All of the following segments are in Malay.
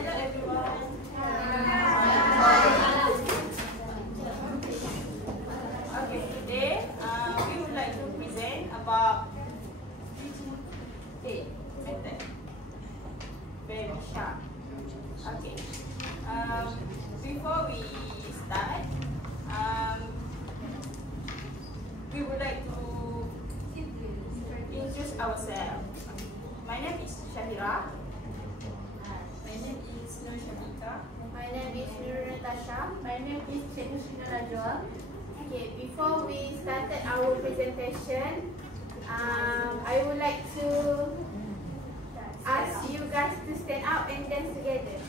Hello everyone. Okay, today we would like to present about method. Very sharp. Okay. Before we start, we would like to introduce ourselves. My name is Shahira. My name is Nur Shabika. My name is Nur Natasha. My name is Chenushina Rajwa. Okay, before we started our presentation, I would like to ask you guys to stand up and dance together.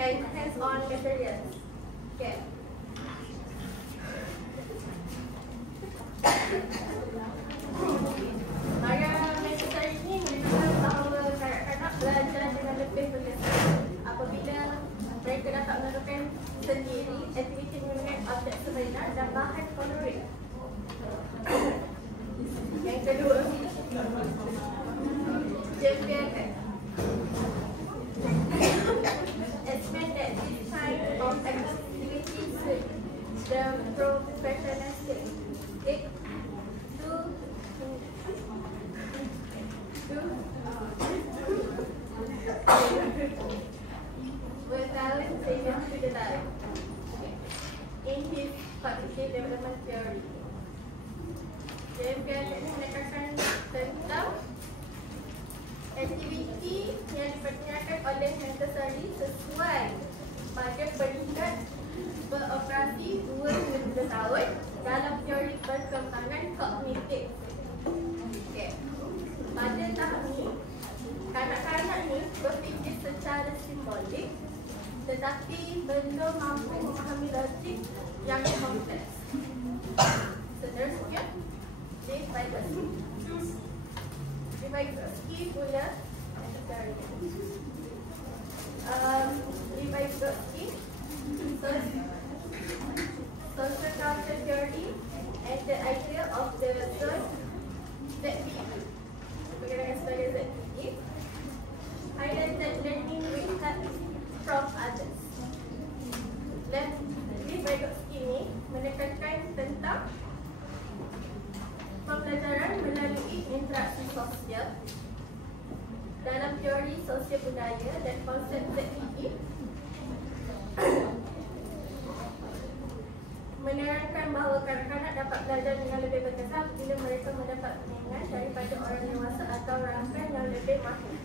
And hands-on materials. Okay. Maria Manchester ini menunjukkan bahawa kanak-kanak belajar dengan lebih berkesan apabila mereka dapat melakukan sendiri aktiviti menggunakan objek sebenar dan bahan koloring. Yang kedua, jembiarkan. It's meant that this kind of activity suit the professional skill. Okay. Well, talent saving to the life. in his cognitive development theory. JMPL ini menekankan tentang aktiviti yang diperkirakan oleh Montessori sesuai pada peringkat beroperasi 2 hingga 3 tahun dalam teori perkembangan kognitif. Okay. Pada tahap ini, kanak-kanak ni berfikir secara simbolik tetapi belum mampu memahami logik yang kompleks. Seterusnya, Vygotsky pula Vygotsky social culture theory and the idea of the zone ZPE, berkaitan sebagai ZPE, highlighted learning with help from others. Dan Vygotsky ini menekankan tentang pembelajaran melalui interaksi sosial dalam teori sosial budaya dan konsep ZPE menerangkan bahawa kanak-kanak dapat belajar dengan lebih berkesan bila mereka mendapat bimbingan daripada orang dewasa atau rakan yang lebih mahir.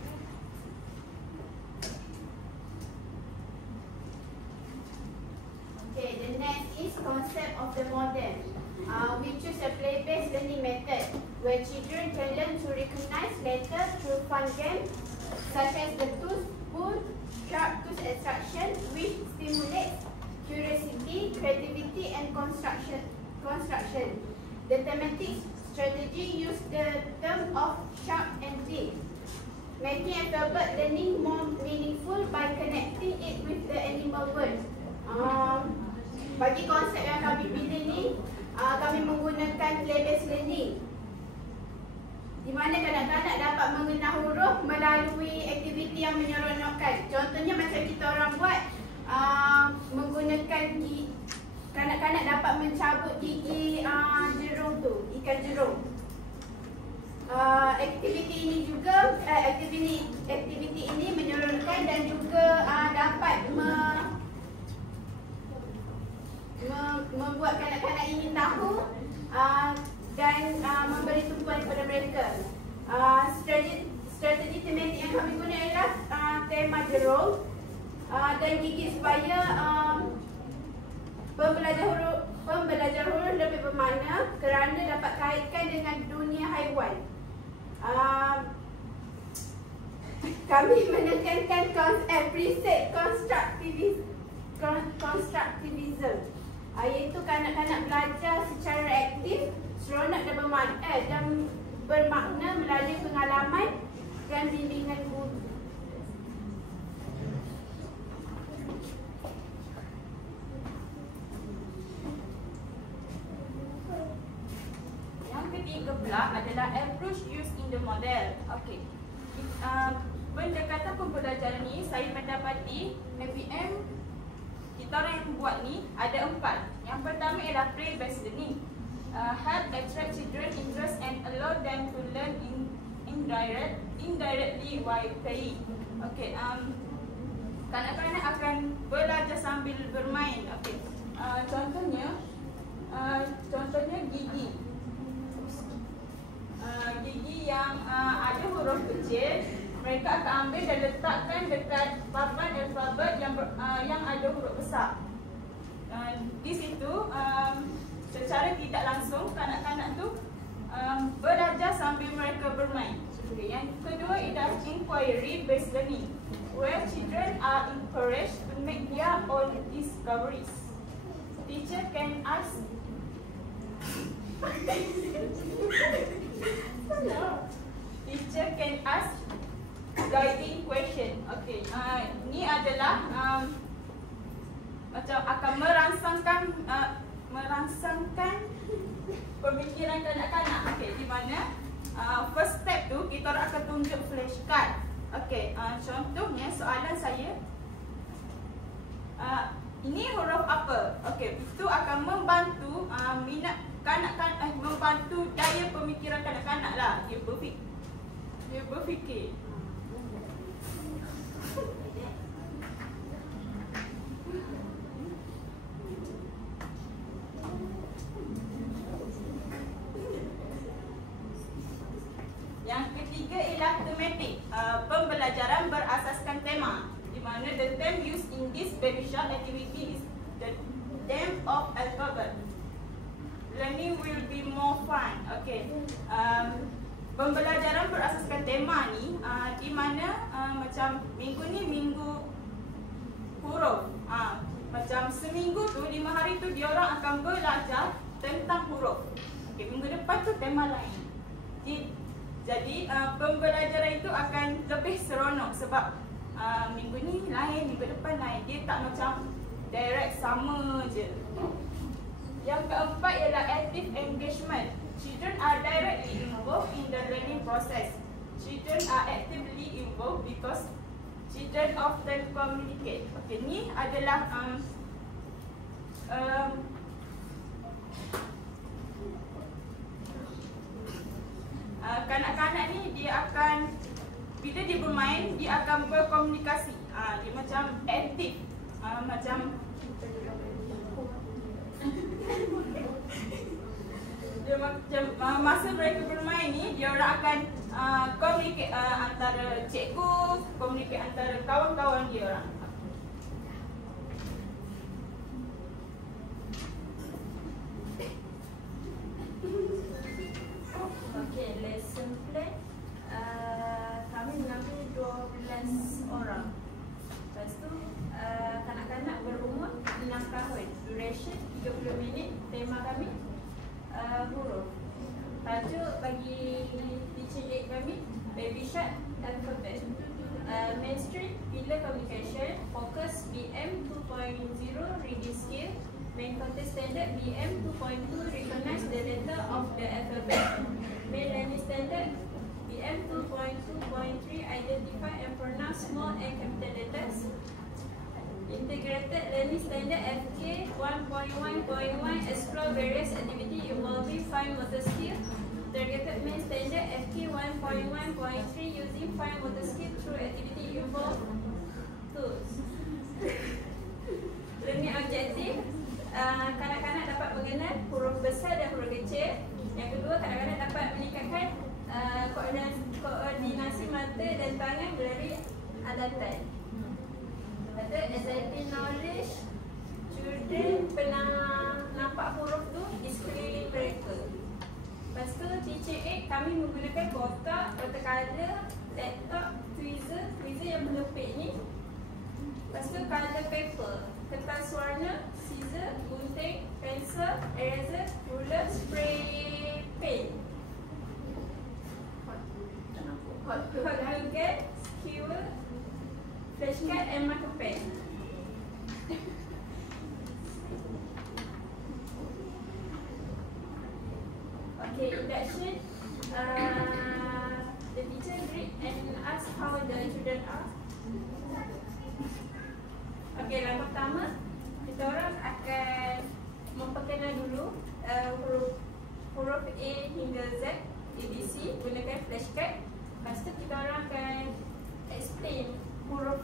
Okay, the next is concept of the model. We choose a play-based learning method where children can learn to recognize letters through fun games such as the tooth pull, sharp tooth extraction, which stimulates curiosity, creativity, and construction. The thematic strategy use the term of sharp and deep, making alphabet learning more meaningful by connecting it with the animal world. Bagi konsep yang kami pilih ni, kami menggunakan play-based learning di mana kanak-kanak dapat mengenal huruf melalui aktiviti yang menyeronokkan. Contohnya macam kita orang buat menggunakan kanak-kanak dapat mencabut gigi jerung tu, ikan jerung. Aktiviti ini juga aktiviti ini menyeronokkan dan juga dapat membuat kanak-kanak ingin tahu dan memberi tumpuan kepada mereka. Strategi tematik yang kami guna adalah tema jerung dan gigi supaya pembelajar huruf lebih bermakna kerana dapat kaitkan dengan dunia haiwan. Kami menekankan konsep preset constructivism, iaitu kanak-kanak belajar secara aktif, seronok dan bermakna melalui pengalaman dan bimbingan guru. Yang ketiga pula adalah approach used in the model. Okey. Pendekatan pembelajaran ni saya mendapati APM kita orang yang buat ni ada 4. Yang pertama ialah play-based learning. Help attract children interest and allow them to learn indirectly while playing. Okey, kanak-kanak akan belajar sambil bermain. Okey. Contohnya gigi. Gigi yang ada huruf kecil, mereka akan ambil dan letakkan dekat papan alfabet yang ada huruf besar. Di situ secara tidak langsung kanak-kanak tu belajar sambil mereka bermain. Yang kedua ialah inquiry based learning, where children are encouraged to make their own discoveries. Teacher can ask guiding question. Okay, ni adalah macam akan merangsangkan pemikiran kanak-kanak. Okay, di mana first step tu kita akan tunjuk flashcard. Okay, contohnya soalan saya, ini huruf apa? Okay, itu akan membantu minat kanak-kanak, membantu daya pemikiran kanak-kanak lah. Dia berfikir. tematik, pembelajaran berasaskan tema, di mana the theme used in this baby shark activity is the theme of alphabet. Learning will be more fun. Okay. Pembelajaran berasaskan tema ni di mana macam minggu ni minggu huruf. Macam seminggu tu 5 hari tu dia orang akan belajar tentang huruf. Okay, minggu depan tu tema lain. Jadi pembelajaran itu akan lebih seronok sebab minggu ni lain, minggu depan lain. Dia tak macam direct sama je. Yang keempat ialah active engagement. Children are directly involved in the learning process. Children are actively involved because children often communicate. Okay, ni adalah kanak-kanak ni dia akan, bila dia bermain, dia akan berkomunikasi. Dia macam aktif, macam dia macam masa mereka bermain ni, dia orang akan communicate antara cikgu, communicate antara kawan-kawan dia orang. Okay, lesson plan. Kami mengambil 12 orang. Lepas tu kanak-kanak berumur 6 tahun. Duration 30 minit. Tema kami huruf. Tajuk bagi teaching aid kami Baby Shark Alphabet. Mainstream Pillar Communication. Focus BM 2.0 Reading Skill. Main content standard BM 2.2 Recognize the letter of the alphabet. Main learning standard BM 2.2.3 Identify and pronounce small and capital letters. Integrated learning standard FK 1.1.1 Explore various activities involving fine motor skill. Targeted main standard FK 1.1.3 Using fine motor skill through activity involved tools. Learning objective, kanak-kanak dapat mengenal huruf besar dan huruf kecil. Yang kedua, kanak-kanak dapat meningkatkan koordinasi mata dan tangan melalui alatan. Kata exciting knowledge, children pernah nampak huruf tu di sekeliling mereka. Lepas tu teaching aid kami menggunakan kotak, watercolor, laptop, tweezer yang mengepit ni. Lepas tu color paper, kertas warna, scissor, gunting, pensel, eraser, ruler, spray paint, hot glue gun, skewer, flashcard and marker pen. Okay, induction. The teacher greet and ask how the children are. Okay, langkah pertama kita orang akan memperkenal dulu huruf A hingga Z, ABC, gunakan flashcard. Lepas tu kita orang akan explain huruf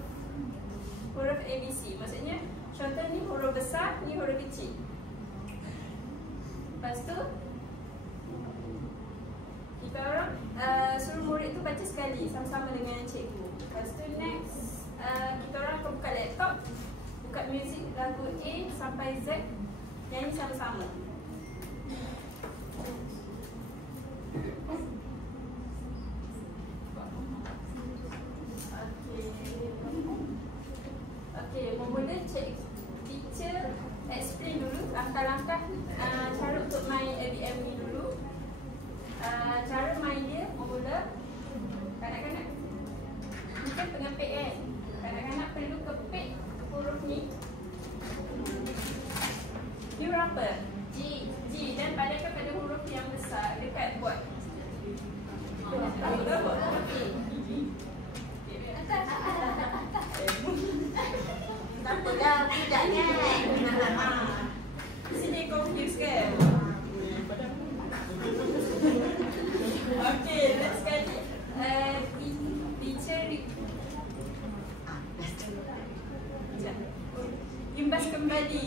ABC. Maksudnya contoh ni huruf besar, ni huruf kecil. Lepas tu kita orang suruh murid tu baca sekali sama-sama dengan cikgu. Lepas tu next kita orang akan buka laptop, buka muzik lagu A sampai Z, nyanyi sama-sama. Okay, memula teacher explain dulu langkah-langkah cara untuk main ADM ni dulu. Cara main dia memula kanak-kanak mungkin pengepit kan. Kanak-kanak perlu kepit huruf ni. Ni berapa? G. Dan padakan pada huruf yang besar dekat buat. Tak apalah, budak kan. Sini confused kan? Okay, next kali teacher imbas kembali.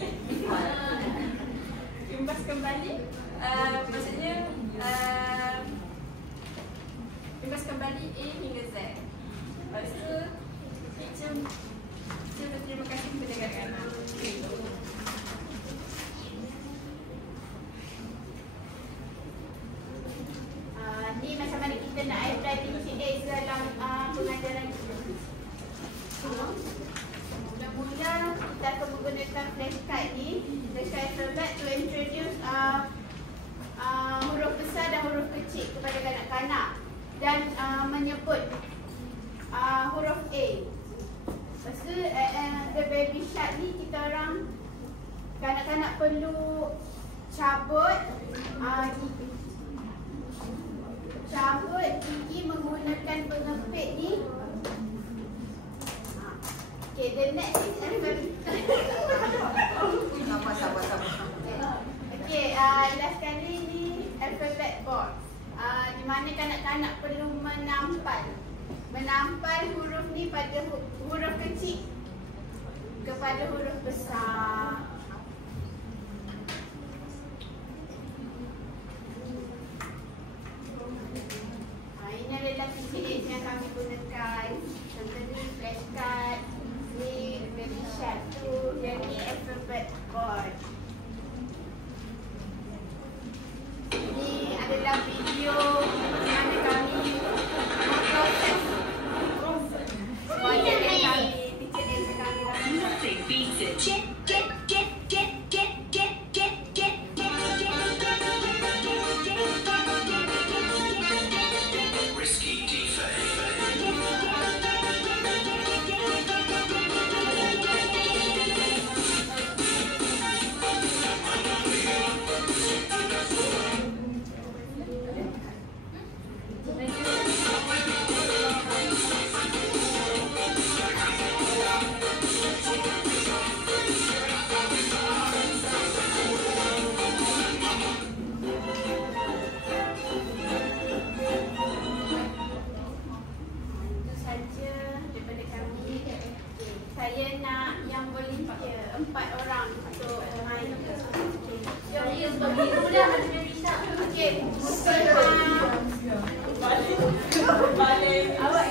Maksudnya bebas kembali A hingga Z. Lepas tu teacher berterima kasih kepada kanak-kanak. Ni macam mana kita nak apply teaching aids dalam pengajaran kita. Mula-mula kita akan menggunakan flashcard ni, flashcard alphabet to introduce huruf besar dan huruf kecil kepada kanak-kanak dan menyebut huruf A. Lepas tu the baby shark ni kita orang kanak-kanak perlu cabut gigi menggunakan pengepit ni. Okay, the next is alphabet. Sabar. Okay, last kali ni alphabet board. Di mana kanak-kanak perlu menampal huruf ni pada huruf kecil kepada huruf besar. Ini adalah teaching aids yang kami gunakan. Contoh ni flashcard, ni baby shark tu, dan ni alphabet board. Ini adalah video mana kami memproses model yang kami teaching aids yang kami lakukan. Saya nak yang volunteer 4 orang untuk main. Jom mula okey. Balik. Awak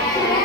Okay,